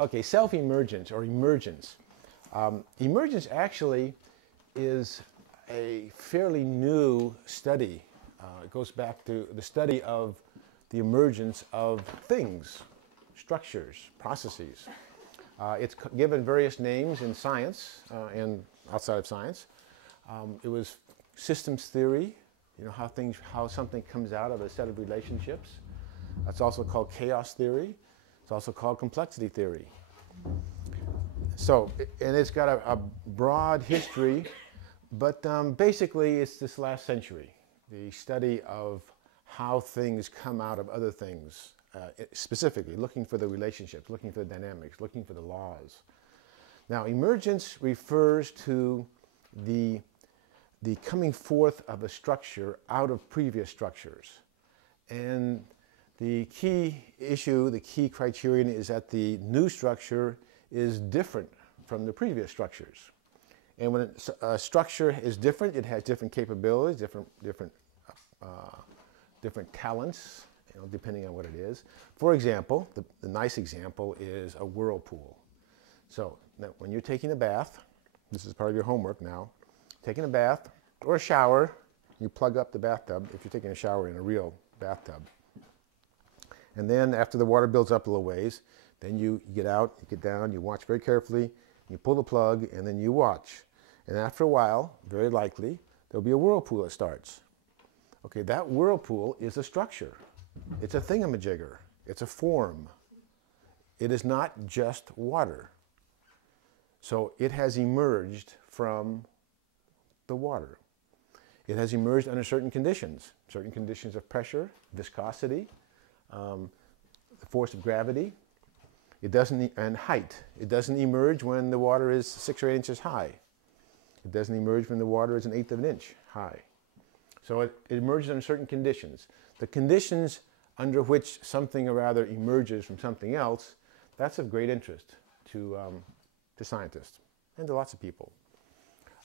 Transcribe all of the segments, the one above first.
Okay, self-emergence or emergence. Emergence actually is a fairly new study. It goes back to the study of the emergence of things, structures, processes. It's given various names in science and outside of science. It was systems theory, you know, how something comes out of a set of relationships. That's also called chaos theory. It's also called complexity theory. So, and it's got a broad history, but basically it's this last century, the study of how things come out of other things, specifically looking for the relationships, looking for the dynamics, looking for the laws. Now, emergence refers to the coming forth of a structure out of previous structures. And the key issue, the key criterion is that the new structure is different from the previous structures. And when a structure is different, it has different capabilities, different talents, you know, depending on what it is. For example, the nice example is a whirlpool. So now when you're taking a bath, this is part of your homework now, taking a bath or a shower, you plug up the bathtub if you're taking a shower in a real bathtub. And then after the water builds up a little ways, then you get out, you get down, you watch very carefully, you pull the plug, and then you watch. And after a while, very likely, there'll be a whirlpool that starts. Okay, that whirlpool is a structure. It's a thingamajigger. It's a form. It is not just water. So it has emerged from the water. It has emerged under certain conditions of pressure, viscosity, the force of gravity. It doesn't, and height. It doesn't emerge when the water is 6 or 8 inches high. It doesn't emerge when the water is 1/8 of an inch high. So it emerges under certain conditions. The conditions under which something or other emerges from something else, that's of great interest to scientists and to lots of people.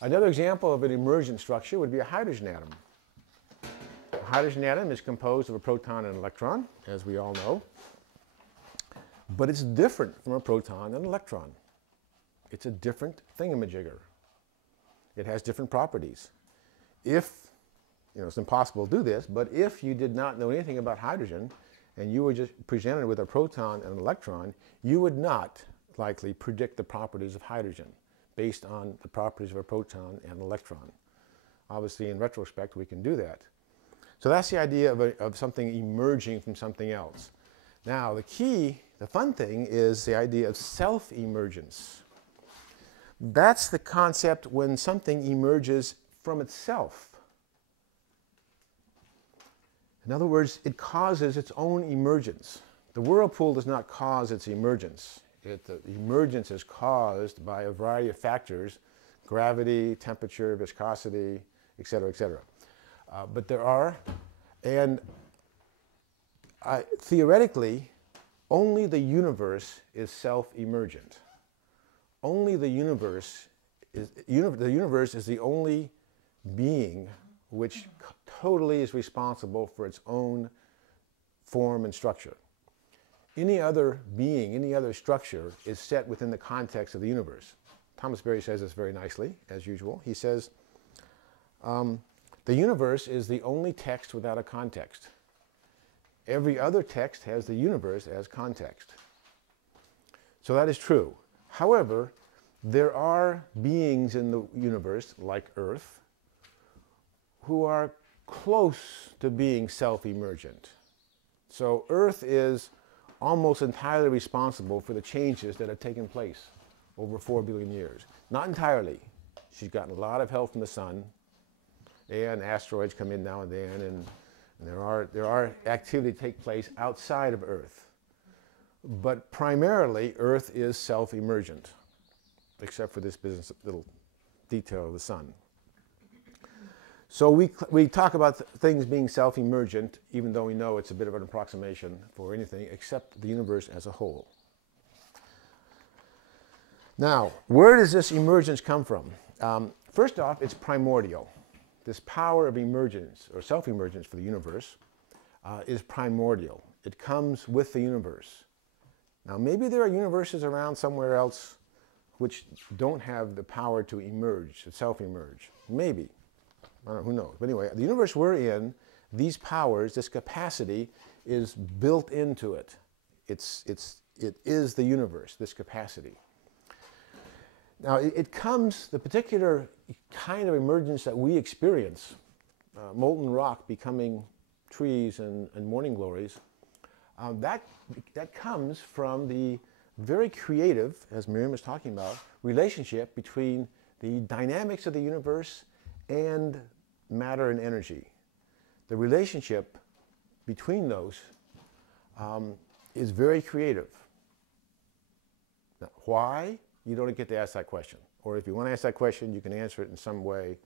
Another example of an emergent structure would be a hydrogen atom. A hydrogen atom is composed of a proton and an electron, as we all know. But it's different from a proton and an electron. It's a different thingamajigger. It has different properties. If, you know, it's impossible to do this, but if you did not know anything about hydrogen and you were just presented with a proton and an electron, you would not likely predict the properties of hydrogen based on the properties of a proton and an electron. Obviously, in retrospect, we can do that. So that's the idea of something emerging from something else. Now, the fun thing is the idea of self-emergence. That's the concept when something emerges from itself. In other words, it causes its own emergence. The whirlpool does not cause its emergence. The emergence is caused by a variety of factors, gravity, temperature, viscosity, et cetera, et cetera. But there are, and theoretically, only the universe is self-emergent. Only the universe is the only being which totally is responsible for its own form and structure. Any other being, any other structure is set within the context of the universe. Thomas Berry says this very nicely, as usual. He says, the universe is the only text without a context. Every other text has the universe as context. So that is true. However, there are beings in the universe, like Earth, who are close to being self-emergent. So Earth is almost entirely responsible for the changes that have taken place over 4 billion years. Not entirely. She's gotten a lot of help from the sun, and asteroids come in now and then, and there are activity take place outside of Earth. But primarily, Earth is self-emergent, except for this little detail of the sun. So we talk about things being self-emergent, even though we know it's a bit of an approximation for anything except the universe as a whole. Now, where does this emergence come from? First off, it's primordial. This power of emergence, or self-emergence for the universe, is primordial. It comes with the universe. Now, maybe there are universes around somewhere else which don't have the power to emerge, to self-emerge. Maybe. I don't know, who knows? But anyway, the universe we're in, these powers, this capacity, is built into it. It is the universe, this capacity. Now, it comes, the particular kind of emergence that we experience, molten rock becoming trees and morning glories, that comes from the very creative, as Miriam was talking about, relationship between the dynamics of the universe and matter and energy. The relationship between those is very creative. Now, why? You don't get to ask that question. Or if you want to ask that question, you can answer it in some way.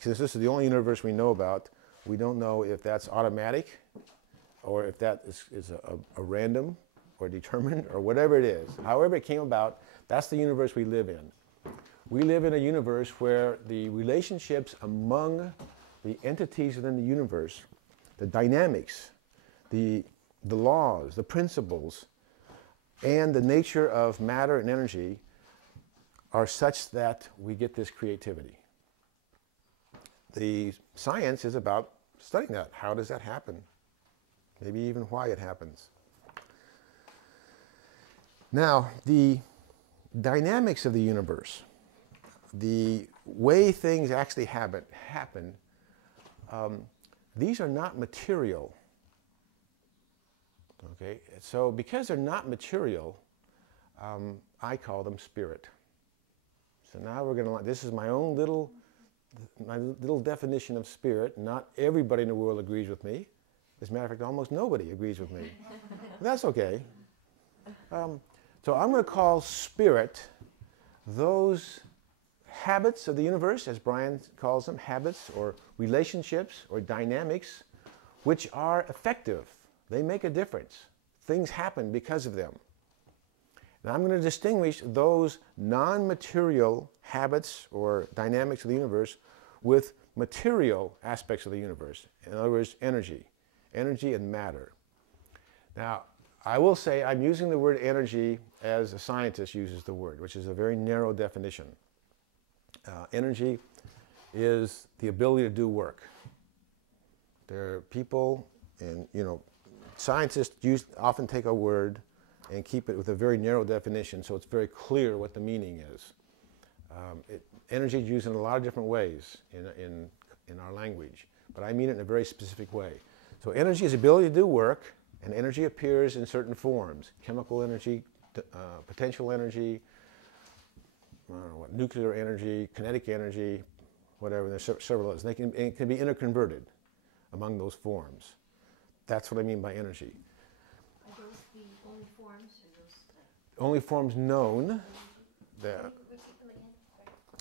Since this is the only universe we know about, we don't know if that's automatic or if that is a random or determined or whatever it is. However it came about, that's the universe we live in. We live in a universe where the relationships among the entities within the universe, the dynamics, the laws, the principles, and the nature of matter and energy are such that we get this creativity. The science is about studying that. How does that happen? Maybe even why it happens. Now, the dynamics of the universe, the way things actually happen, these are not material. Okay, so because they're not material, I call them spirit. So now we're going to, this is my little definition of spirit. Not everybody in the world agrees with me. As a matter of fact, almost nobody agrees with me. That's okay. So I'm going to call spirit those habits of the universe, as Brian calls them, habits or relationships or dynamics, which are effective. They make a difference. Things happen because of them. And I'm going to distinguish those non-material habits or dynamics of the universe with material aspects of the universe. In other words, energy and matter. Now, I will say I'm using the word energy as a scientist uses the word, which is a very narrow definition. Energy is the ability to do work. There are people, and scientists often take a word and keep it with a very narrow definition, so it's very clear what the meaning is. Energy is used in a lot of different ways in our language, but I mean it in a very specific way. So energy is the ability to do work, and energy appears in certain forms: chemical energy, potential energy, I don't know what, nuclear energy, kinetic energy, whatever. There's several others. It can be interconverted among those forms. That's what I mean by energy. Are those the only forms? Or those Only forms known.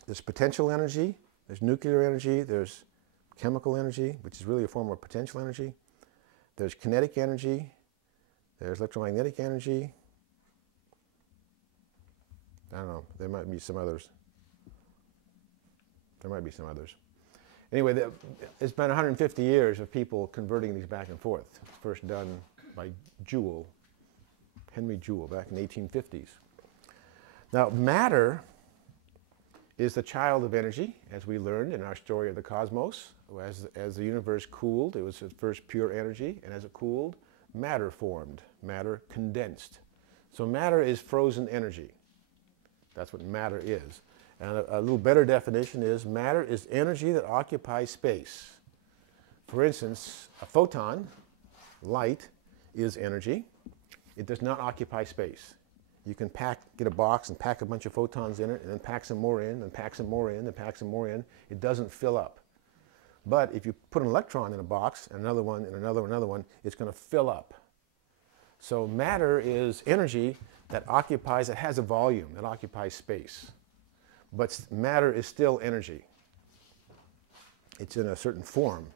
There's potential energy, there's nuclear energy, there's chemical energy, which is really a form of potential energy. There's kinetic energy, there's electromagnetic energy. I don't know, there might be some others. Anyway, it's been 150 years of people converting these back and forth. First done by Henry Joule, back in the 1850s. Now, matter is the child of energy, as we learned in our story of the cosmos. As the universe cooled, it was at first pure energy, and as it cooled, matter formed, matter condensed. So matter is frozen energy. That's what matter is. And a little better definition is matter is energy that occupies space. For instance, a photon, light, is energy. It does not occupy space. You can get a box and pack a bunch of photons in it, and then pack some more in, and pack some more in, and pack some more in. It doesn't fill up. But if you put an electron in a box, and another one, and another one, it's going to fill up. So matter is energy that has a volume, that occupies space. But matter is still energy. It's in a certain form.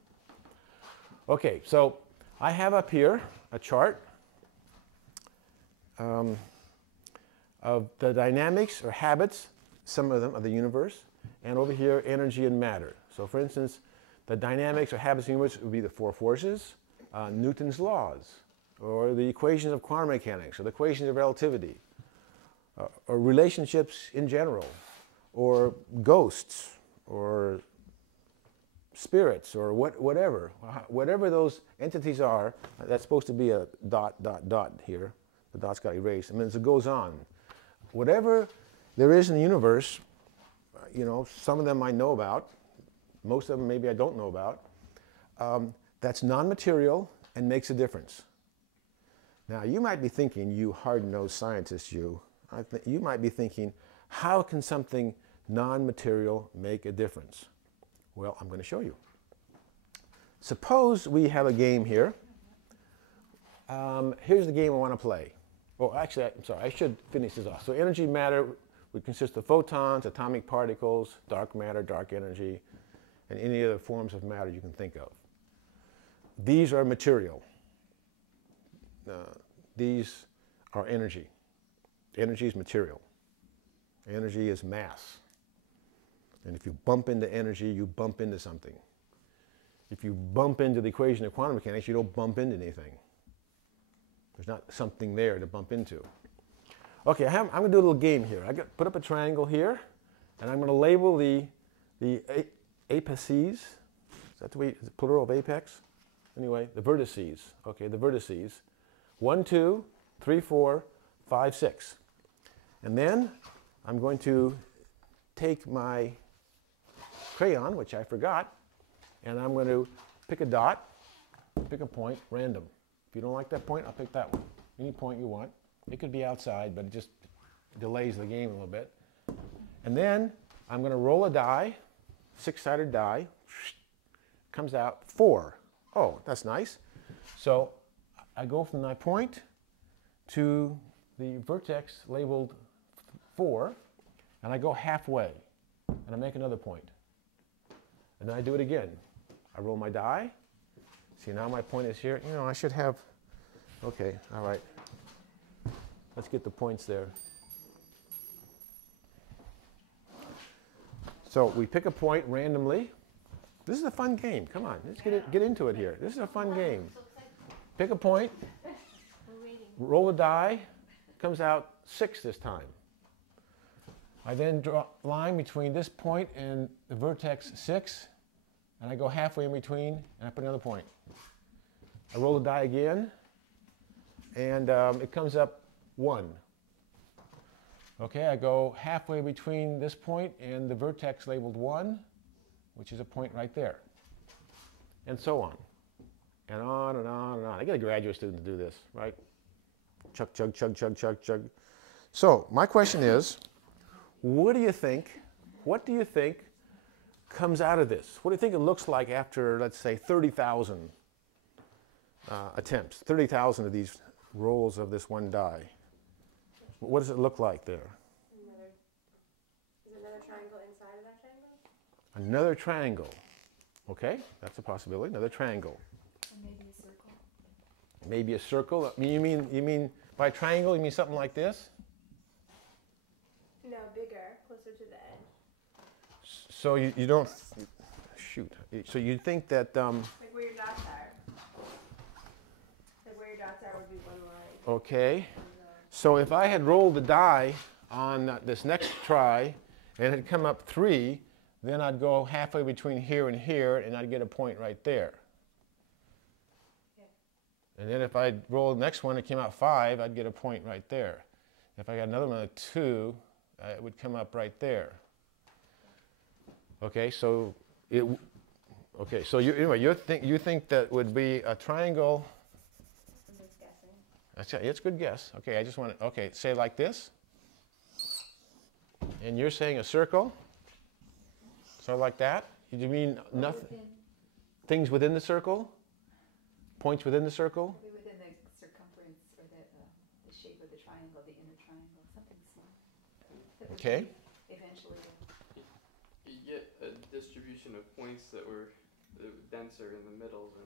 Okay, so I have up here a chart of the dynamics or habits, some of them, of the universe, and over here, energy and matter. So for instance, the dynamics or habits of the universe would be the four forces, Newton's laws. or the equations of quantum mechanics, or the equations of relativity, or relationships in general, or ghosts, or spirits, or whatever. Whatever those entities are, that's supposed to be a dot, dot, dot here. The dot's got erased. I mean, as it goes on. Whatever there is in the universe, you know, some of them I know about, most of them maybe I don't know about, that's non-material and makes a difference. Now, you might be thinking, you hard-nosed scientist, you might be thinking, how can something non-material make a difference? Well, I'm going to show you. Suppose we have a game here. Here's the game I want to play. Oh, actually, I'm sorry, I should finish this off. So energy, matter would consist of photons, atomic particles, dark matter, dark energy, and any other forms of matter you can think of. These are material. These are energy. Energy is material. Energy is mass. And if you bump into energy, you bump into something. If you bump into the equation of quantum mechanics, you don't bump into anything. There's not something there to bump into. Okay, I'm going to do a little game here. Put up a triangle here, and I'm going to label the apices. Is that the way, is it plural of apex? Anyway, the vertices. Okay, the vertices. 1, 2, 3, 4, 5, 6. And then I'm going to take my crayon, which I forgot, and I'm going to pick a dot, pick a point, random. If you don't like that point, I'll pick that one. Any point you want. It could be outside, but it just delays the game a little bit. And then I'm going to roll a die, 6-sided die. Comes out 4. Oh, that's nice. So I go from my point to the vertex labeled 4, and I go halfway, and I make another point. And then I do it again. I roll my die. See, now my point is here. You know, I should have, okay, all right. Let's get the points there. So we pick a point randomly. This is a fun game. Come on, let's get into it here. This is a fun game. Pick a point, roll a die, comes out 6 this time. I then draw a line between this point and the vertex 6, and I go halfway in between, and I put another point. I roll the die again, and it comes up 1. Okay, I go halfway between this point and the vertex labeled 1, which is a point right there, and so on. And on and on and on. I get a graduate student to do this, right? Chug, chug, chug, chug, chug, chug. So my question is, what do you think comes out of this? What do you think it looks like after, let's say, 30,000 attempts, 30,000 of these rolls of this one die? What does it look like there? Is another triangle inside of that triangle? Another triangle. Okay, that's a possibility. Another triangle. And maybe a circle. Maybe a circle. You mean by triangle? You mean something like this? No, bigger, closer to the edge. So you don't shoot. So you think that Like where your dots are. Like where your dots are would be one line. okay. So if I had rolled the die on this next try and it had come up 3, then I'd go halfway between here and here, and I'd get a point right there. Okay. And then if I rolled the next one, it came out 5, I'd get a point right there. If I got another one at 2, it would come up right there. Okay, so you think that would be a triangle. I'm just guessing. It's a good guess. Okay, I just want to, okay, say it like this. And you're saying a circle? So like that? You mean nothing? Things within the circle? Points within the circle? Maybe within the circumference or the shape of the triangle, the inner triangle, something small. That would Okay. Eventually. You get a distribution of points that were denser in the middle than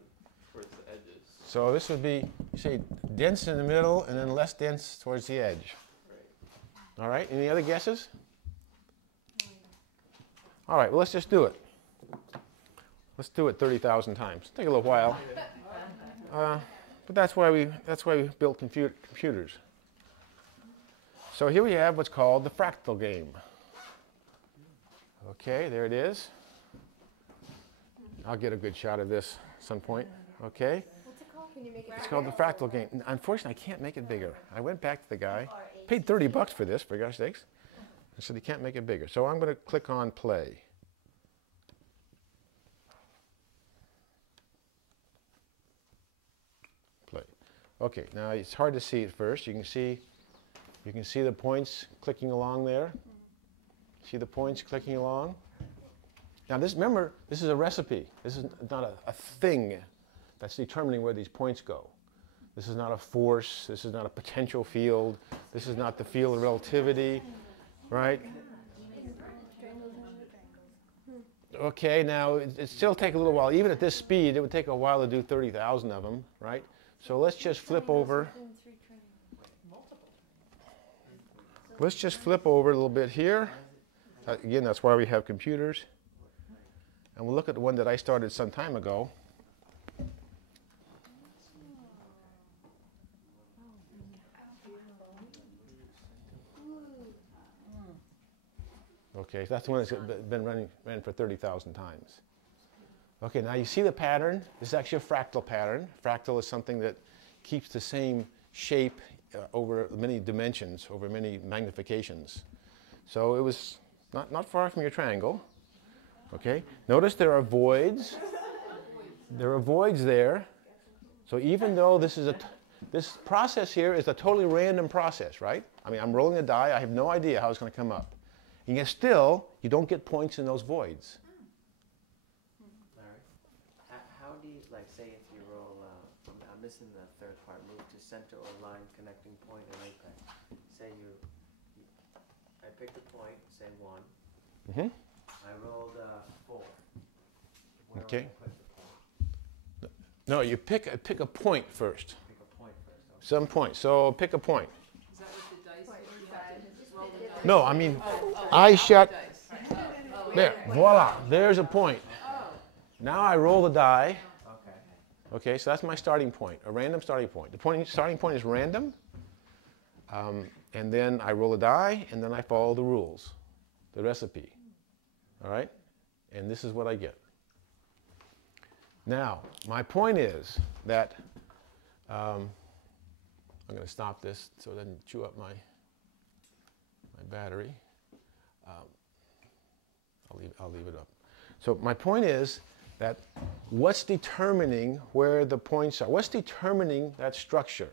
towards the edges. So this would be, you say, dense in the middle and then less dense towards the edge. Right. All right, any other guesses? All right, well, let's just do it. Let's do it 30,000 times. Take a little while. But that's why we built computers. So here we have what's called the fractal game. Okay, there it is. I'll get a good shot of this at some point. Okay, What's it called? Can you make it it's called the fractal game. Unfortunately, I can't make it bigger. I went back to the guy, paid $30 for this, for gosh sakes. I said he can't make it bigger. So I'm going to click on play. Play. Okay, now it's hard to see at first. You can see the points clicking along there. See the points clicking along? Now this, remember, this is a recipe. This is not a thing that's determining where these points go. This is not a force. This is not a potential field. This is not the field of relativity, right? Okay, now it still take a little while. Even at this speed, it would take a while to do 30,000 of them, right? So let's just flip over. Let's just flip over a little bit here. Again, that's why we have computers. And we'll look at the one that I started some time ago. Okay, so that's the one that's been ran for 30,000 times. Okay, now you see the pattern. This is actually a fractal pattern. Fractal is something that keeps the same shape over many dimensions, over many magnifications. So it was not far from your triangle. Okay, notice there are voids. There are voids there. So even though this process here is a totally random process, right? I mean, I'm rolling a die. I have no idea how it's going to come up. And yet still, you don't get points in those voids. Larry, how do you, like, say if you roll, I'm missing the third part, move to center or line connecting point and apex. Say I picked a point, say 1. Mm-hmm. I rolled 4. Where Okay. would I put the point? No, you pick a point first. Pick a point first. Okay. Some point. So pick a point. Is that what the dice is? You have to roll the dice? No, I mean, I shut. Dice. There, voila, there's a point. Now I roll the die. Okay. Okay, so that's my starting point, a random starting point. The starting point is random, and then I roll a die, and then I follow the rules, the recipe. All right? And this is what I get. Now, my point is that I'm going to stop this so it doesn't chew up my battery. I'll leave it up. So my point is that what's determining where the points are? What's determining that structure?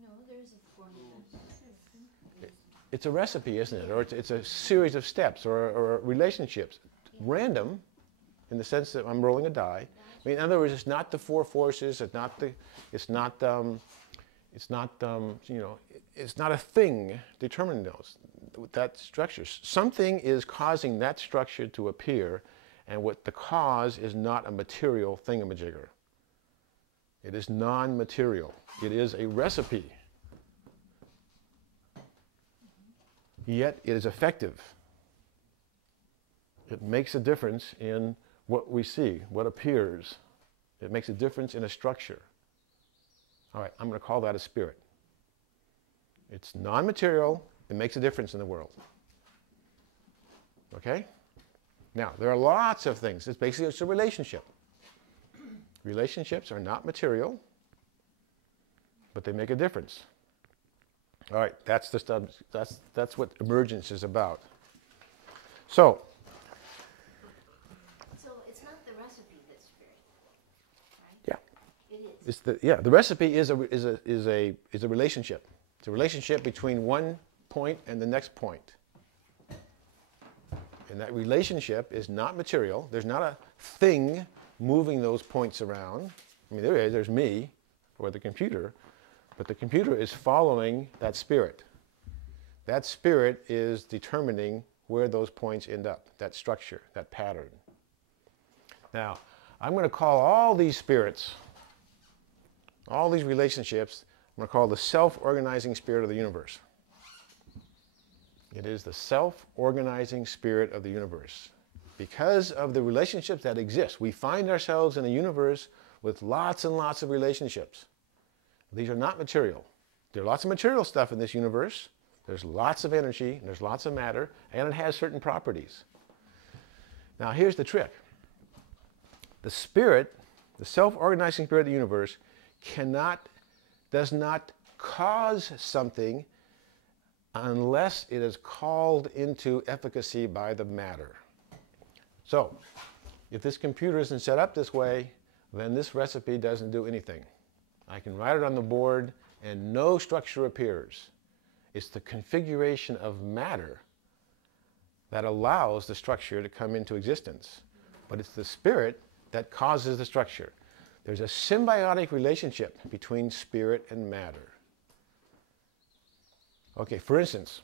No, there's a formula. It's a recipe, isn't it? Or it's a series of steps or relationships. Random, in the sense that I'm rolling a die. I mean, in other words, it's not the four forces. It's not a thing determining that structure. Something is causing that structure to appear, and what the cause is not a material thingamajigger. It is non-material. It is a recipe. Yet it is effective. It makes a difference in what we see, what appears. It makes a difference in a structure. All right, I'm going to call that a spirit. It's non-material. It makes a difference in the world. Okay? Now, there are lots of things. It's a relationship. Relationships are not material, but they make a difference. All right, that's the stuff. That's what emergence is about. So it's not the recipe that's spirit, right? yeah, It is. the recipe is a relationship. It's a relationship between one point and the next point. And that relationship is not material. There's not a thing moving those points around. I mean, there is. There's me, or the computer. But the computer is following that spirit. That spirit is determining where those points end up, that structure, that pattern. Now, I'm going to call all these spirits, all these relationships, I'm going to call the self-organizing spirit of the universe. It is the self-organizing spirit of the universe. Because of the relationships that exist, we find ourselves in a universe with lots and lots of relationships. These are not material. There are lots of material stuff in this universe. There's lots of energy, and there's lots of matter, and it has certain properties. Now here's the trick. The spirit, the self-organizing spirit of the universe, does not cause something unless it is called into efficacy by the matter. So, if this computer isn't set up this way, then this recipe doesn't do anything. I can write it on the board and no structure appears. It's the configuration of matter that allows the structure to come into existence. But it's the spirit that causes the structure. There's a symbiotic relationship between spirit and matter. Okay, for instance,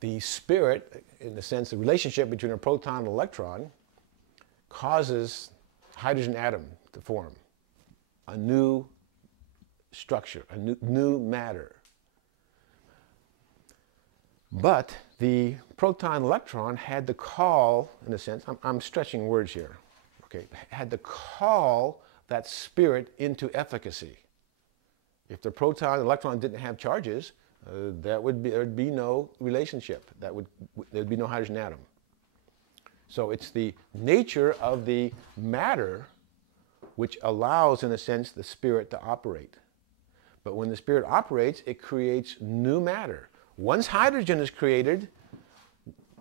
the spirit, in the sense, the relationship between a proton and electron, causes hydrogen atom to form, a new structure, a new matter. But the proton electron had to call, in a sense, I'm stretching words here, okay, had to call that spirit into efficacy. If the proton and electron didn't have charges, there'd be no relationship. There'd be no hydrogen atom. So it's the nature of the matter which allows, in a sense, the spirit to operate. But when the spirit operates, it creates new matter. Once hydrogen is created,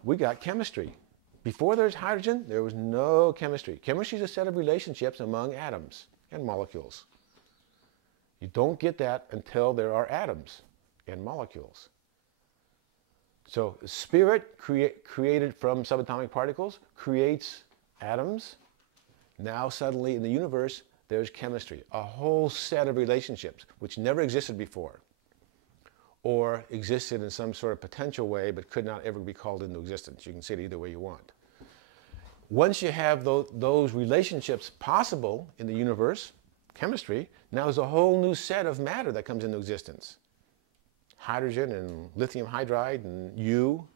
we got chemistry. Before there's hydrogen, there was no chemistry. Chemistry is a set of relationships among atoms and molecules. You don't get that until there are atoms and molecules. So the spirit created from subatomic particles creates atoms. Now suddenly in the universe, there's chemistry, a whole set of relationships which never existed before, or existed in some sort of potential way but could not ever be called into existence. You can see it either way you want. Once you have those relationships possible in the universe, chemistry, now there's a whole new set of matter that comes into existence. Hydrogen and lithium hydride and you.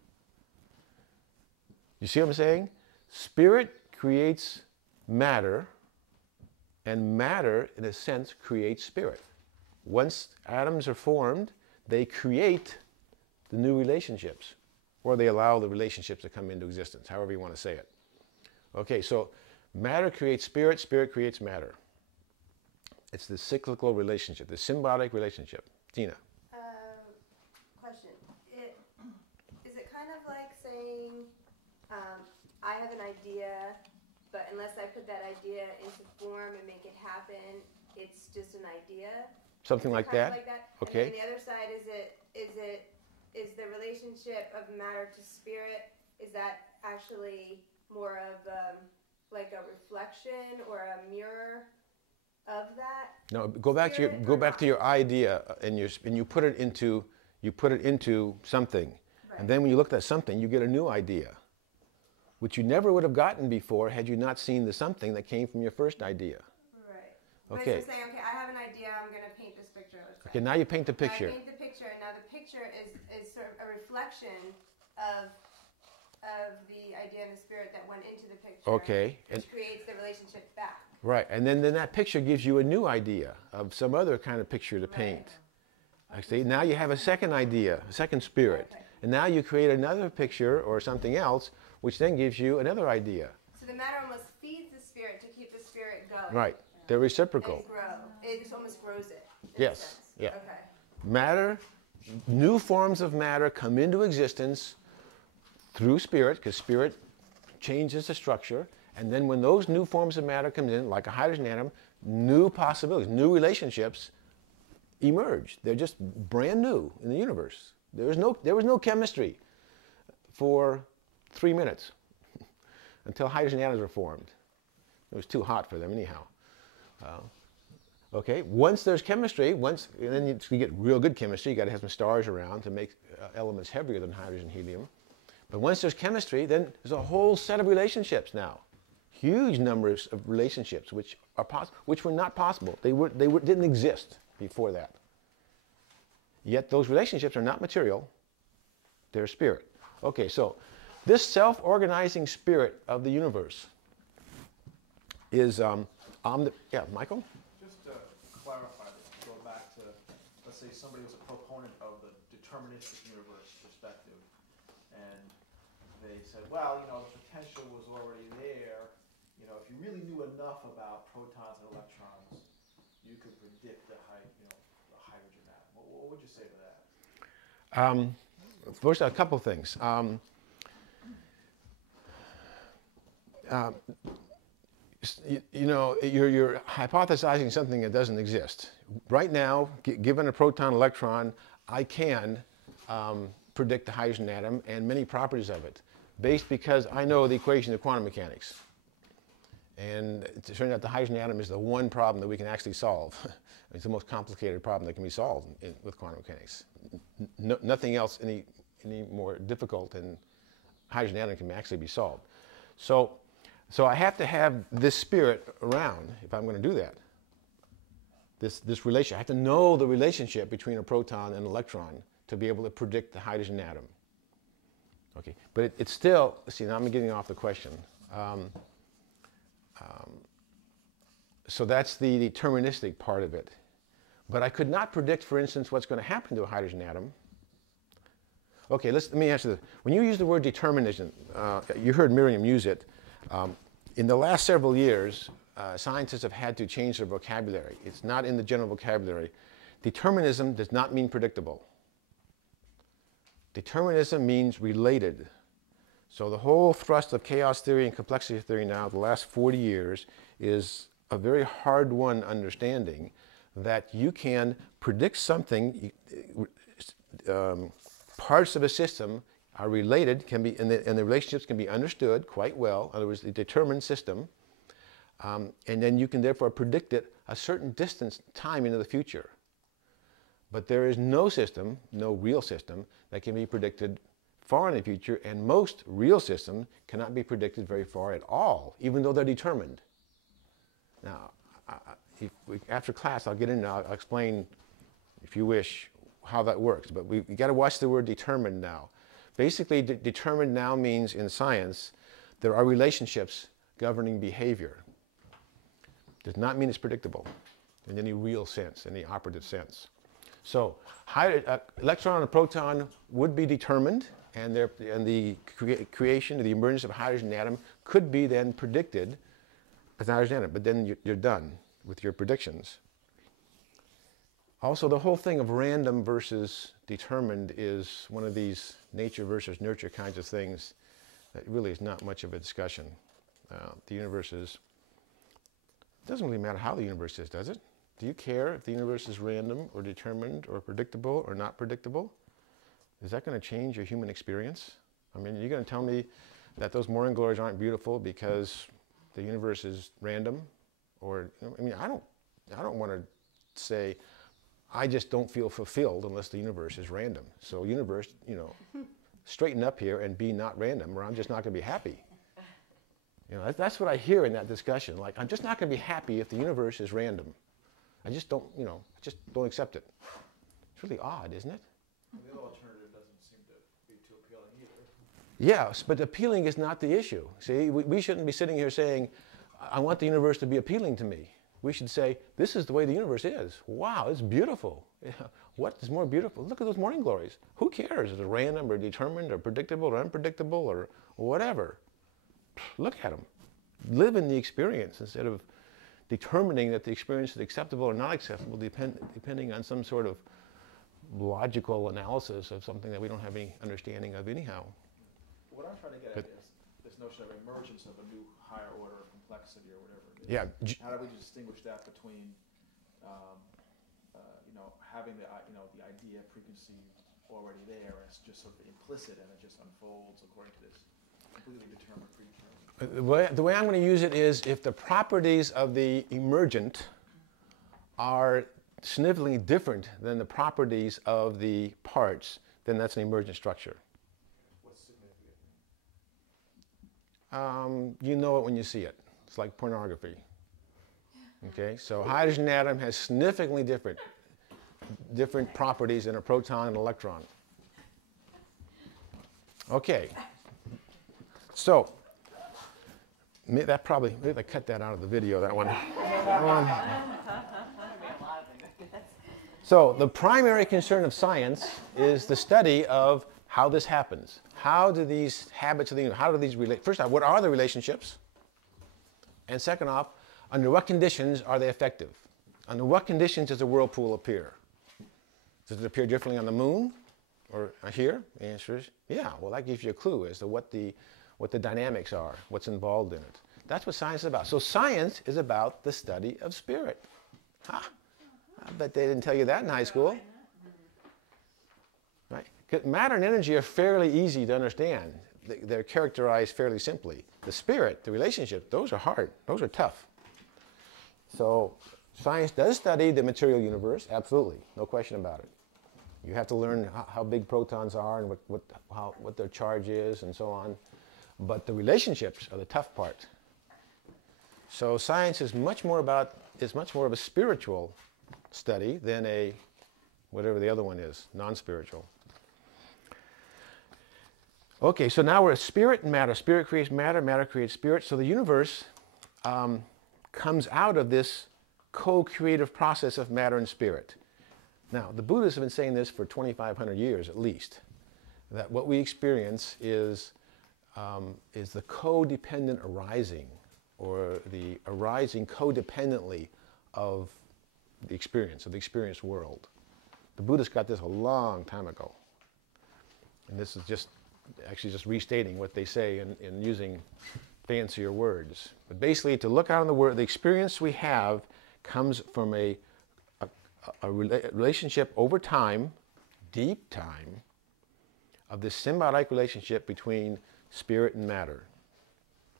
You see what I'm saying? Spirit creates matter, and matter, in a sense, creates spirit. Once atoms are formed, they create the new relationships, or they allow the relationships to come into existence, however you want to say it. Okay, so matter creates spirit, spirit creates matter. It's the cyclical relationship, the symbiotic relationship. Tina? Question. Is it kind of like saying, I have an idea, but unless I put that idea into form and make it happen, it's just an idea? Something like that? Like that? Okay. And then the other side, is the relationship of matter to spirit, is that actually more of like a reflection or a mirror of that? No, go back to your idea, and you put it into something, Right. and then when you look at something, you get a new idea, which you never would have gotten before had you not seen the something that came from your first idea. Right. But Okay. it's just saying, okay, I have an idea, I'm going to paint this picture. Let's say. Okay, now you paint the Now picture. I paint the picture, and now the picture is sort of a reflection of the idea and the spirit that went into the picture. Okay. Which creates the relationship back. Right, and then that picture gives you a new idea of some other kind of picture to paint. Actually, now you have a second idea, a second spirit. Okay. And now you create another picture or something else, which then gives you another idea. So the matter almost feeds the spirit to keep the spirit going. Right, they're reciprocal. And grow. It just almost grows it. in a Yes, sense. yeah. Okay. Matter, new forms of matter come into existence through spirit, because spirit changes the structure. And then when those new forms of matter come in, like a hydrogen atom, new possibilities, new relationships emerge. They're just brand new in the universe. There was no chemistry for 3 minutes until hydrogen atoms were formed. It was too hot for them anyhow. Okay, once there's chemistry, and then you get real good chemistry, you got to have some stars around to make elements heavier than hydrogen, helium. But once there's chemistry, then there's a whole set of relationships now. Huge numbers of relationships which were not possible. They didn't exist before that. Yet those relationships are not material, they're spirit. Okay, so this self-organizing spirit of the universe is Yeah, Michael? Just to clarify this, go back to, let's say somebody was a proponent of the deterministic universe perspective, and they said, well, you know, the potential was already there. You know, if you really knew enough about protons and electrons, you could predict the hydrogen atom. What would you say to that? First, a couple things. You know, you're hypothesizing something that doesn't exist. Right now, given a proton electron, I can predict the hydrogen atom and many properties of it, based because I know the equation of quantum mechanics. And it turns out the hydrogen atom is the one problem that we can actually solve. It's the most complicated problem that can be solved with quantum mechanics. Nothing else any more difficult than hydrogen atom can actually be solved. So I have to have this spirit around if I'm going to do that. This relation, I have to know the relationship between a proton and an electron to be able to predict the hydrogen atom. Okay, but it's still, see, now I'm getting off the question. So that's the deterministic part of it. But I could not predict, for instance, what's going to happen to a hydrogen atom. Okay, let me answer this. When you use the word determinism, you heard Miriam use it. In the last several years, scientists have had to change their vocabulary. It's not in the general vocabulary. Determinism does not mean predictable. Determinism means related. So the whole thrust of chaos theory and complexity theory now, the last 40 years, is a very hard-won understanding that you can predict something, parts of a system are related, and the relationships can be understood quite well. In other words, a determined system, and then you can therefore predict it a certain distance, time into the future. But there is no system, no real system, that can be predicted far in the future, and most real systems cannot be predicted very far at all, even though they're determined. Now, after class, I'll get into, I'll explain, if you wish, how that works. But we got to watch the word determined now. Basically, determined now means in science there are relationships governing behavior. Does not mean it's predictable in any real sense, any operative sense. So, electron and proton would be determined, and the creation, the emergence of a hydrogen atom could be then predicted as a hydrogen atom. But then you're done with your predictions. Also, the whole thing of random versus determined is one of these nature versus nurture kinds of things that really is not much of a discussion. The universe is, it doesn't really matter how the universe is, does it? Do you care if the universe is random or determined or predictable or not predictable? Is that going to change your human experience? I mean, you're going to tell me that those morning glories aren't beautiful because the universe is random? Or, I mean, I don't want to say, I just don't feel fulfilled unless the universe is random. So universe, you know, straighten up here and be not random, or I'm just not going to be happy. You know, that's what I hear in that discussion. Like, I'm just not going to be happy if the universe is random. I just don't, you know, I just don't accept it. It's really odd, isn't it? The other alternative doesn't seem to be too appealing either. Yes, but appealing is not the issue. See, we shouldn't be sitting here saying, I want the universe to be appealing to me. We should say, this is the way the universe is. Wow, it's beautiful. What is more beautiful? Look at those morning glories. Who cares? Is it random or determined or predictable or unpredictable or whatever? Look at them. Live in the experience instead of determining that the experience is acceptable or not acceptable depending on some sort of logical analysis of something that we don't have any understanding of anyhow. What I'm trying to get at is this notion of emergence of a new higher order of complexity or whatever it is. Yeah. How do we distinguish that between, you know, having the idea preconceived already there, and it's just sort of implicit and it just unfolds according to this completely determined, predetermined. The way I'm going to use it is if the properties of the emergent are significantly different than the properties of the parts, then that's an emergent structure. What's significant? You know it when you see it. It's like pornography. Okay, so hydrogen atom has significantly different properties than a proton and electron. Okay, so That probably, maybe I cut that out of the video, that one. That one. So the primary concern of science is the study of how this happens. How do these habits of the universe, how do these relate? First off, what are the relationships? And second off, under what conditions are they effective? Under what conditions does a whirlpool appear? Does it appear differently on the moon or here? The answer is yeah. Well, that gives you a clue as to what the dynamics are, what's involved in it. That's what science is about. So science is about the study of spirit. Ha! I bet they didn't tell you that in high school. Right? 'Cause matter and energy are fairly easy to understand. They're characterized fairly simply. The spirit, the relationship, those are hard. Those are tough. So science does study the material universe, absolutely, no question about it. You have to learn how big protons are and what their charge is and so on. But the relationships are the tough part. So science is much more of a spiritual study than a, whatever the other one is, non-spiritual. Okay, so now we're at spirit and matter. Spirit creates matter, matter creates spirit. So the universe comes out of this co-creative process of matter and spirit. Now, the Buddhists have been saying this for 2,500 years at least, that what we experience is the codependent arising, or the arising codependently of the experienced world. The Buddhists got this a long time ago. And this is just restating what they say in using fancier words. But basically, to look out on the world, the experience we have comes from a relationship over time, deep time, of this symbiotic relationship between spirit and matter,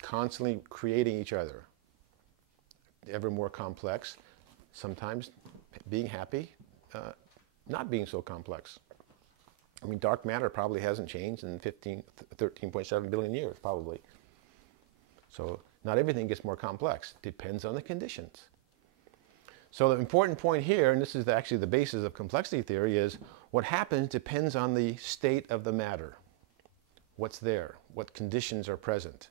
constantly creating each other, ever more complex, sometimes being happy, not being so complex. I mean, dark matter probably hasn't changed in 13.7 billion years, probably. So not everything gets more complex. Depends on the conditions. So the important point here, and this is actually the basis of complexity theory, is what happens depends on the state of the matter. What's there? What conditions are present?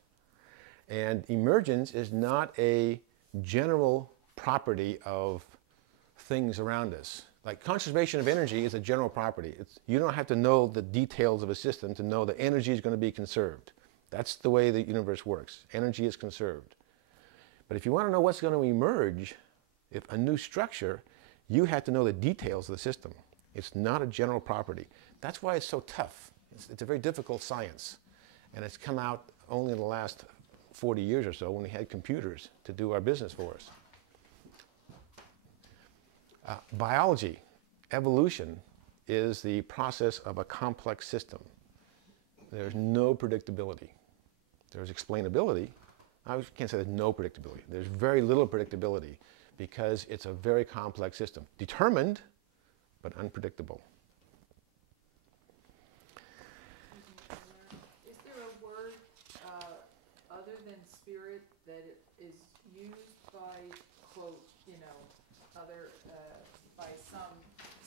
And emergence is not a general property of things around us. Like conservation of energy is a general property. You don't have to know the details of a system to know that energy is going to be conserved. That's the way the universe works. Energy is conserved. But if you want to know what's going to emerge, if a new structure, you have to know the details of the system. It's not a general property. That's why it's so tough. It's a very difficult science. And it's come out only in the last 40 years or so when we had computers to do our business for us. Biology, evolution, is the process of a complex system. There's no predictability. There's explainability. I can't say there's no predictability. There's very little predictability because it's a very complex system. Determined, but unpredictable. Is there a word other than spirit that is used by, quote, other, by some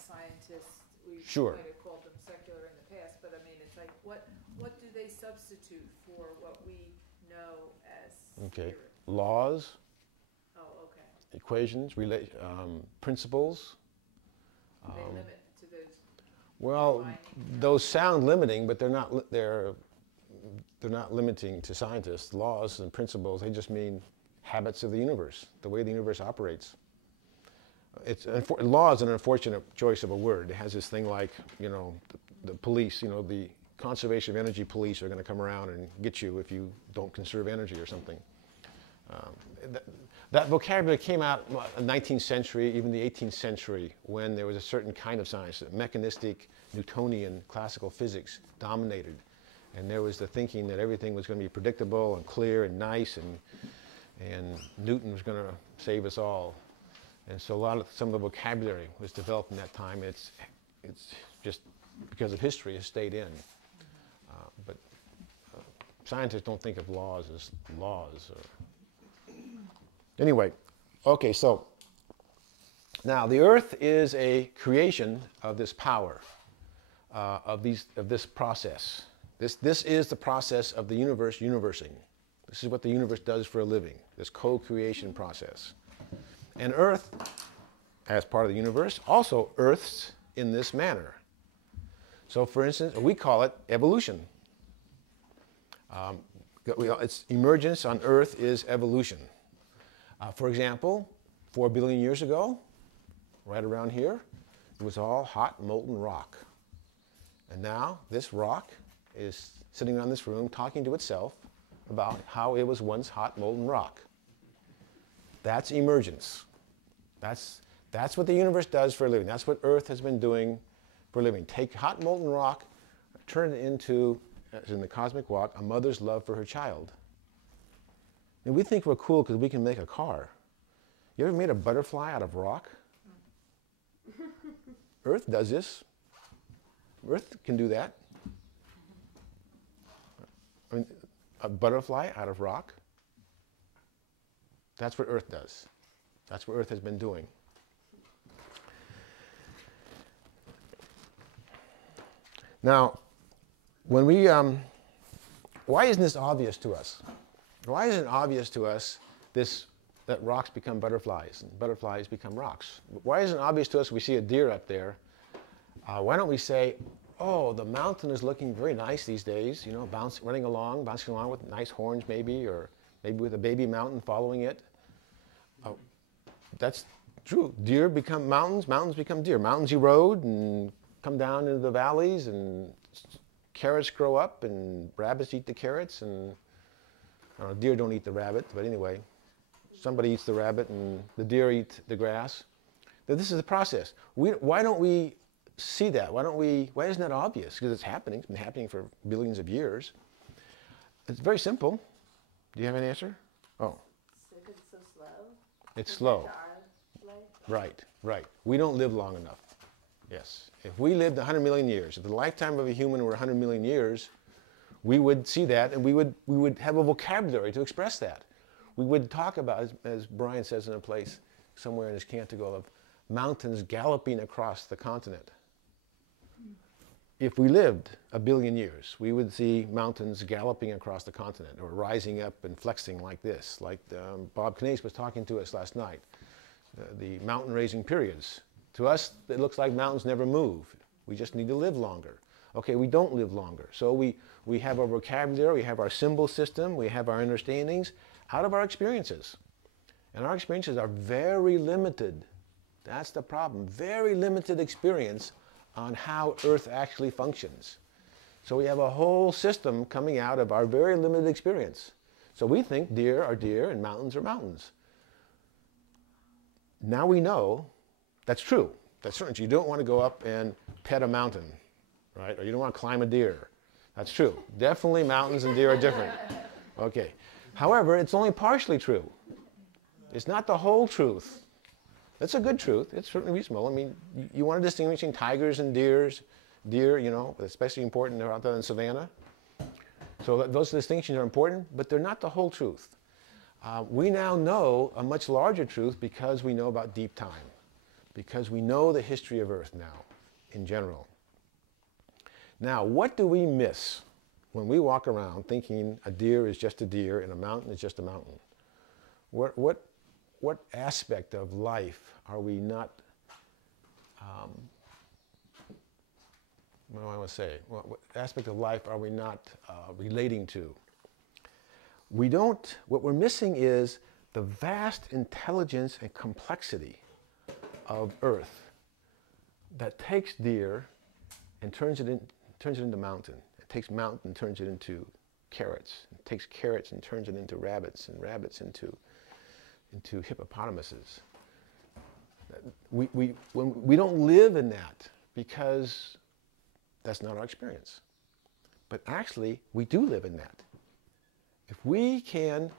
scientists? We Sure. might have called them secular in the past, but I mean, it's like, what do they substitute for what we know as Okay. spirit? Laws, Oh, okay. equations, principles. They limit to those. Well, defining those sound limiting, but they're not limiting to scientists. Laws and principles, they just mean habits of the universe, the way the universe operates. Law is an unfortunate choice of a word. It has this thing like, the police, the conservation of energy police are going to come around and get you if you don't conserve energy or something. That vocabulary came out in the 19th century, even the 18th century, when there was a certain kind of science, mechanistic, Newtonian, classical physics dominated. And there was the thinking that everything was going to be predictable and clear and nice, and Newton was going to save us all. And so some of the vocabulary was developed in that time. It's just because of history has stayed in. But scientists don't think of laws as laws. Anyway, okay, so now the Earth is a creation of this power, of this process. This is the process of the universe universing. This is what the universe does for a living, this co-creation process. And Earth, as part of the universe, also earths in this manner. So for instance, we call it evolution. Its emergence on Earth is evolution. For example, 4 billion years ago, right around here, it was all hot molten rock. And now this rock is sitting around this room talking to itself about how it was once hot molten rock. That's emergence. That's what the universe does for a living. That's what Earth has been doing for a living. Take hot molten rock, turn it into, as in the cosmic walk, a mother's love for her child. And we think we're cool because we can make a car. You ever made a butterfly out of rock? Earth does this. Earth can do that. I mean, a butterfly out of rock. That's what Earth does. That's what Earth has been doing. Now, when we, why isn't this obvious to us? Why isn't it obvious to us that rocks become butterflies and butterflies become rocks? Why isn't it obvious to us we see a deer up there? Why don't we say, oh, the mountain is looking very nice these days, you know, bouncing along with nice horns maybe, or maybe with a baby mountain following it. That's true. Deer become mountains, mountains become deer. Mountains erode and come down into the valleys, and carrots grow up, and rabbits eat the carrots, and I don't know, deer don't eat the rabbit, but anyway, somebody eats the rabbit and the deer eat the grass. But this is the process. Why don't we see that? Why isn't that obvious? Because it's happening. It's been happening for billions of years. It's very simple. Do you have an answer? Oh. Because it's so slow? It's slow. Compared to our life? Right, right. We don't live long enough. Yes. If we lived 100 million years, if the lifetime of a human were 100 million years, we would see that, and we would have a vocabulary to express that. We would talk about, as Brian says in a place somewhere in his canticle, of mountains galloping across the continent. If we lived 1 billion years, we would see mountains galloping across the continent, or rising up and flexing like this, like Bob Knace was talking to us last night. The mountain raising periods. To us, it looks like mountains never move. We just need to live longer. Okay, we don't live longer. So we have our vocabulary, we have our symbol system, we have our understandings out of our experiences. And our experiences are very limited. That's the problem. Very limited experience on how Earth actually functions. So we have a whole system coming out of our very limited experience. So we think deer are deer and mountains are mountains. Now we know that's true. That's certain. You don't want to go up and pet a mountain, right? Or you don't want to climb a deer. That's true. Definitely mountains and deer are different. Okay. However, it's only partially true. It's not the whole truth. That's a good truth. It's certainly reasonable. I mean, you want to distinguish between tigers and deer, you know, especially important out there in the savannah. So those distinctions are important, but they're not the whole truth. We now know a much larger truth because we know about deep time, because we know the history of Earth now, in general. Now, what do we miss when we walk around thinking a deer is just a deer and a mountain is just a mountain? What aspect of life are we not, what do I want to say? What aspect of life are we not relating to? What we're missing is the vast intelligence and complexity of Earth that takes deer and turns it into mountain. It takes mountain and turns it into carrots. It takes carrots and turns it into rabbits, and rabbits into hippopotamuses. We don't live in that because that's not our experience. But actually, we do live in that. If we can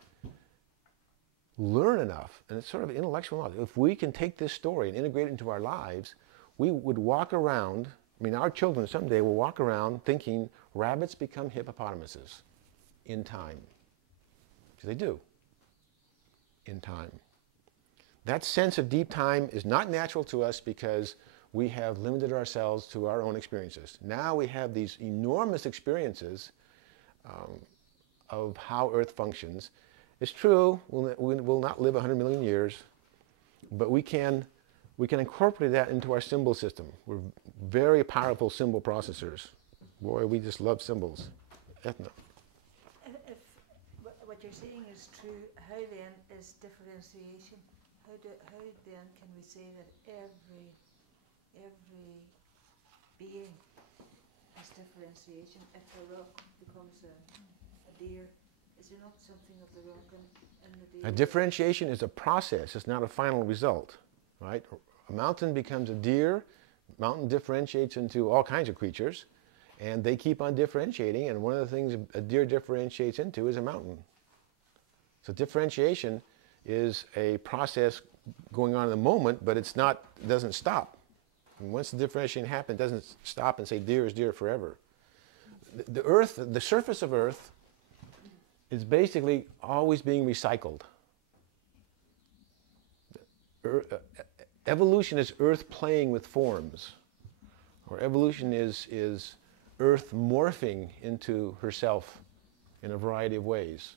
learn enough, and it's sort of intellectual knowledge, if we can take this story and integrate it into our lives, we would walk around, I mean, our children someday will walk around thinking rabbits become hippopotamuses in time. Because they do. In time. That sense of deep time is not natural to us because we have limited ourselves to our own experiences. Now we have these enormous experiences of how Earth functions. It's true, we'll not live 100 million years, but we can incorporate that into our symbol system. We're very powerful symbol processors. Boy, we just love symbols. Ethna. If what you're saying is true, how then is differentiation? How then can we say that every being has differentiation? If a rock becomes a deer, is there not something of the rock in the deer? A differentiation is a process. It's not a final result, right? A mountain becomes a deer. Mountain differentiates into all kinds of creatures, and they keep on differentiating. And one of the things a deer differentiates into is a mountain. So differentiation is a process going on in the moment, but it doesn't stop. And once the differentiation happens, it doesn't stop and say deer is deer forever. The Earth, the surface of Earth, is basically always being recycled. Evolution is Earth playing with forms, or evolution is Earth morphing into herself in a variety of ways.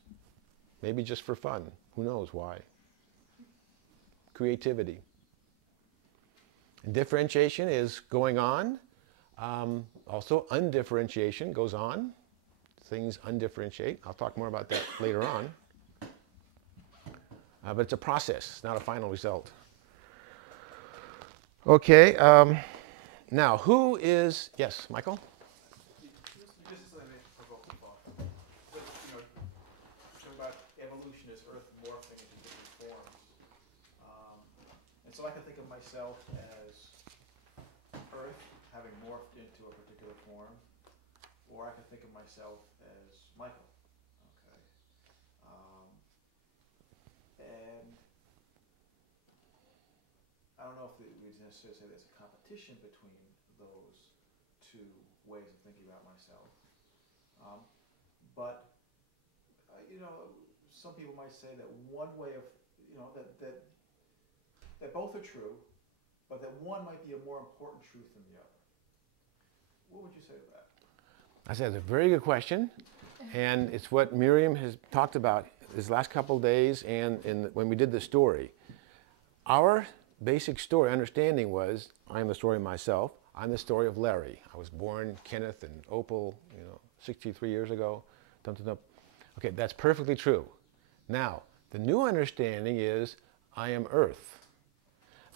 Maybe just for fun. Who knows why? Creativity. And differentiation is going on. Also, undifferentiation goes on. Things undifferentiate. I'll talk more about that later on. But it's a process, it's not a final result. Okay, now who is, yes, Michael? This is something that provoked a thought. But, talking about evolution as Earth morphing into different forms. And so I can think of myself as Earth having morphed into a particular form, or I can think of myself as Michael. Okay. And I don't know if we necessarily say there's a competition between those two ways of thinking about myself. But some people might say that one way of, that both are true, but that one might be a more important truth than the other. What would you say to that? I said, it's a very good question, and it's what Miriam has talked about this last couple of days and when we did the story. Our basic story understanding was, I'm the story of myself, I'm the story of Larry. I was born Kenneth and Opal, 63 years ago. Okay, that's perfectly true. Now, the new understanding is, I am Earth.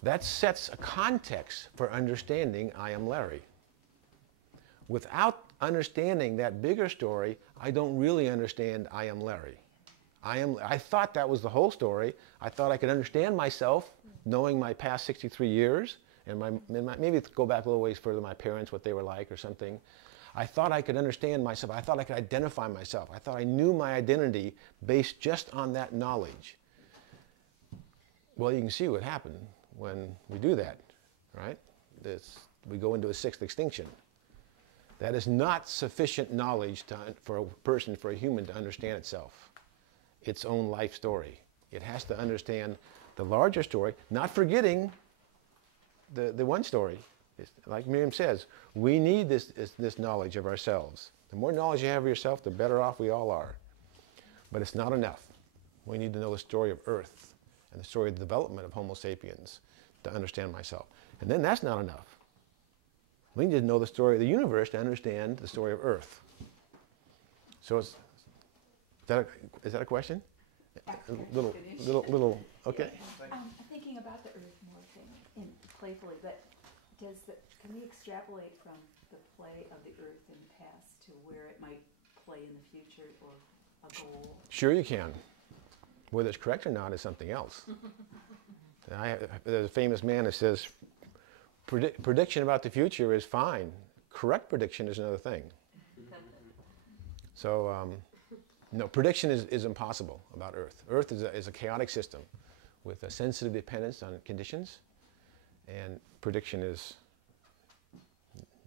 That sets a context for understanding I am Larry. Without understanding that bigger story, I don't really understand I am Larry. I thought that was the whole story. I thought I could understand myself, knowing my past 63 years, and maybe go back a little ways further, my parents, what they were like or something. I thought I could understand myself. I thought I could identify myself. I thought I knew my identity based just on that knowledge. Well, you can see what happened when we do that, right? We go into a sixth extinction. That is not sufficient knowledge for a human to understand itself, its own life story. It has to understand the larger story, not forgetting the one story. Like Miriam says, we need this knowledge of ourselves. The more knowledge you have of yourself, the better off we all are. But it's not enough. We need to know the story of Earth and the story of the development of Homo sapiens to understand myself. And then that's not enough. We need to know the story of the universe to understand the story of Earth. So is that a question? Little, okay. I'm thinking about the Earth morphing playfully, but can we extrapolate from the play of the Earth in the past to where it might play in the future, or a goal? Sure you can. Whether it's correct or not is something else. There's a famous man that says, prediction about the future is fine. Correct prediction is another thing. So, no, prediction is impossible about Earth. Earth is a chaotic system with a sensitive dependence on conditions, and prediction is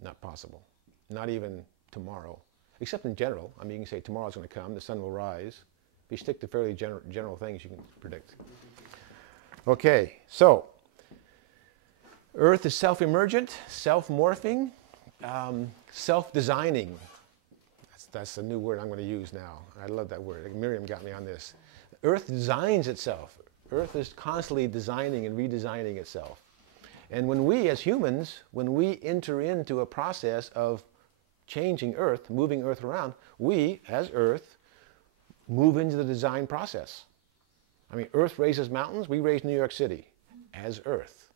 not possible. Not even tomorrow, except in general. I mean, you can say tomorrow's going to come, the sun will rise. If you stick to fairly general things, you can predict. Okay, so Earth is self-emergent, self-morphing, self-designing. That's a new word I'm going to use now. I love that word. Miriam got me on this. Earth designs itself. Earth is constantly designing and redesigning itself. And when we, as humans, when we enter into a process of changing Earth, moving Earth around, we, as Earth, move into the design process. I mean, Earth raises mountains, we raise New York City as Earth.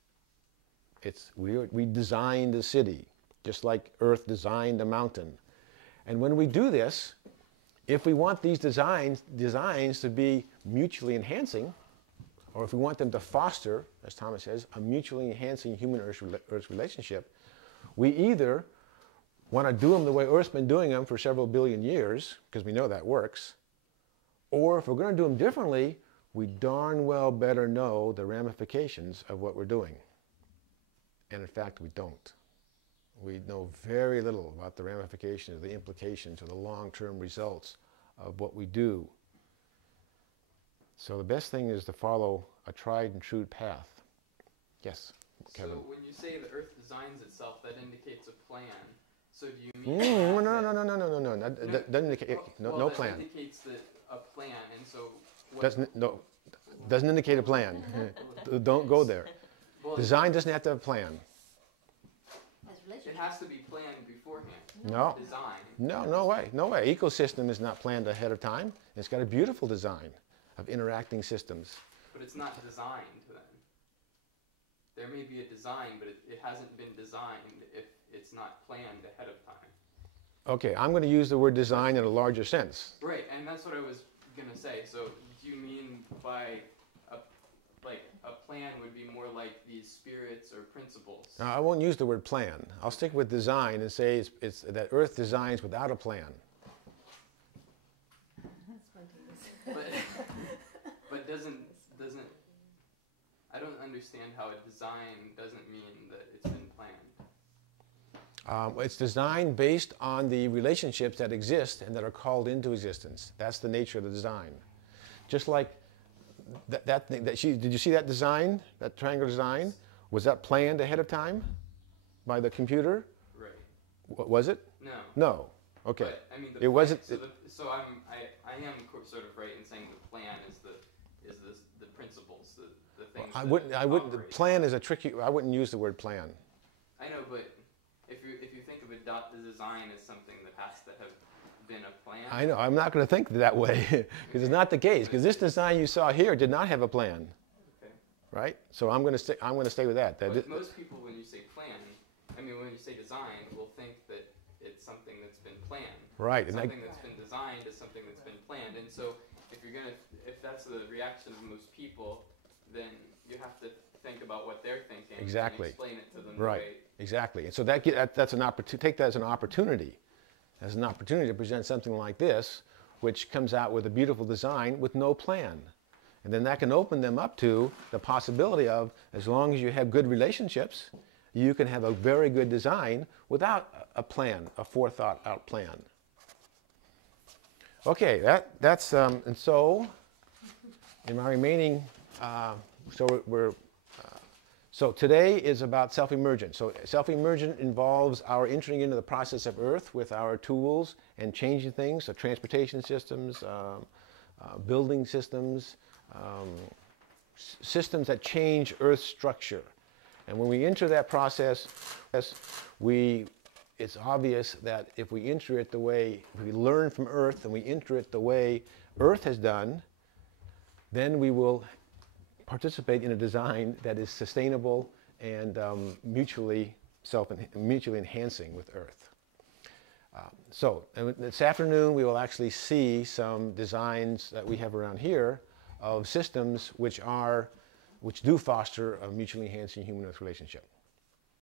We designed the city, just like Earth designed a mountain. And when we do this, if we want these designs to be mutually enhancing, or if we want them to foster, as Thomas says, a mutually enhancing human-Earth relationship, we either want to do them the way Earth's been doing them for several billion years, because we know that works, or if we're going to do them differently, we darn well better know the ramifications of what we're doing. And in fact, we don't. We know very little about the ramifications, the implications, or the long-term results of what we do. So the best thing is to follow a tried and true path. Yes, Kevin. So when you say the Earth designs itself, that indicates a plan. So do you mean No. That doesn't indicate no plan. That indicates that a plan, and so what, doesn't indicate a plan. Don't go there. well, Design doesn't have to have a plan. it has to be planned beforehand. No. Design. No way. Ecosystem is not planned ahead of time. It's got a beautiful design of interacting systems. But it's not designed then. There may be a design, but it hasn't been designed if it's not planned ahead of time. Okay, I'm going to use the word design in a larger sense. Right, and that's what I was going to say. So do you mean by a plan would be more like these spirits or principles? I won't use the word plan. I'll stick with design and say it's that Earth designs without a plan. But doesn't I don't understand how a design doesn't mean that it's been planned. It's designed based on the relationships that exist and that are called into existence. That's the nature of the design. Just like that thing, did you see that design, that triangle design? Was that planned ahead of time by the computer? Right. Was it? No. No. Okay. But, I mean, It wasn't. So I am sort of right in saying the plan is the principles, the things. I wouldn't. The plan is a tricky. I wouldn't use the word plan. I know, but if you think of the design as something that has to have been a plan. I know. I'm not going to think that way because it's not the case. Because this design you saw here did not have a plan. Okay. Right. So I'm going to stay with that. But most people, when you say plan, when you say design, will think that it's something that's been planned. Right. Something that's been designed is something that's been planned. And so if that's the reaction of most people, then you have to think about what they're thinking. Exactly. And explain it to them. Right. The way. Exactly. And so that's an opportunity. Take that as an opportunity to present something like this, which comes out with a beautiful design with no plan. And then that can open them up to the possibility of, as long as you have good relationships, you can have a very good design without a plan, a forethought out plan. Okay, that's and so in my remaining, so today is about self-emergent. So self-emergent involves our entering into the process of Earth with our tools and changing things, so transportation systems, building systems, systems that change Earth's structure. And when we enter that process, it's obvious that if we enter it the way, if we learn from Earth and we enter it the way Earth has done, then we will participate in a design that is sustainable and mutually enhancing with Earth. So this afternoon we will actually see some designs that we have around here of systems which do foster a mutually enhancing human-Earth relationship.